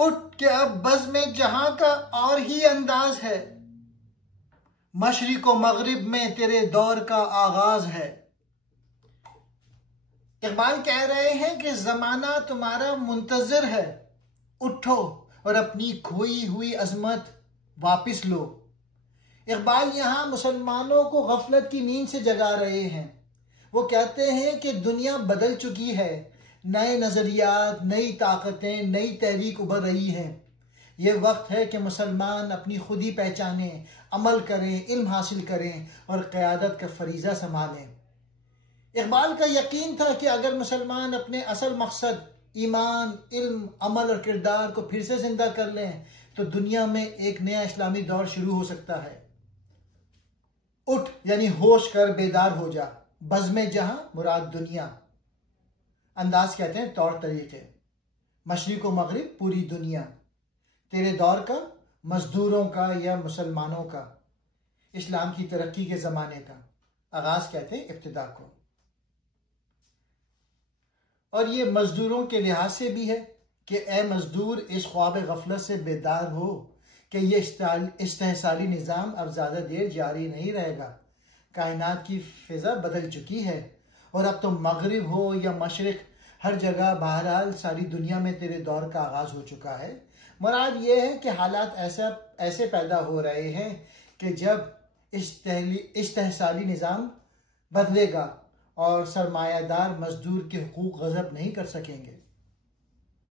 उठ के अब बज़्म जहां का और ही अंदाज है, मशरिक व मगरिब में तेरे दौर का आगाज है। इकबाल कह रहे हैं कि जमाना तुम्हारा मुंतजिर है, उठो और अपनी खोई हुई अजमत वापिस लो। इकबाल यहाँ मुसलमानों को गफलत की नींद से जगा रहे हैं। वो कहते हैं कि दुनिया बदल चुकी है, नए नजरियात, नई ताकतें, नई तहरीक उभर रही है। ये वक्त है कि मुसलमान अपनी खुदी पहचाने, अमल करें, इल्म हासिल करें और क़यादत का फरीज़ा संभालें। इकबाल का यकीन था कि अगर मुसलमान अपने असल मकसद ईमान, इल्म, अमल और किरदार को फिर से जिंदा कर लें तो दुनिया में एक नया इस्लामी दौर शुरू हो सकता है। उठ यानी होश कर, बेदार हो जा। बज़्म जहां मुराद दुनिया। अंदाज कहते हैं तौर तरीके। मशरिक व मगरिब पूरी दुनिया। तेरे दौर का, मजदूरों का या मुसलमानों का, इस्लाम की तरक्की के ज़माने का। आगाज कहते हैं इब्तिदा को। और ये मजदूरों के लिहाज से भी है कि ए मजदूर, इस ख्वाब गफलत से बेदार हो कि ये इस्तेहसाली निज़ाम अब ज़्यादा देर जारी नहीं रहेगा। कायनात की फिजा बदल चुकी है और अब तो मगरिब हो या मशरिक, हर जगह बहरहाल सारी दुनिया में तेरे दौर का आगाज हो चुका है। मुराद ये है कि हालात ऐसे पैदा हो रहे हैं कि जब इस्तेहसाली निज़ाम बदलेगा और सरमायादार मजदूर के हुकूक गज़ब नहीं कर सकेंगे।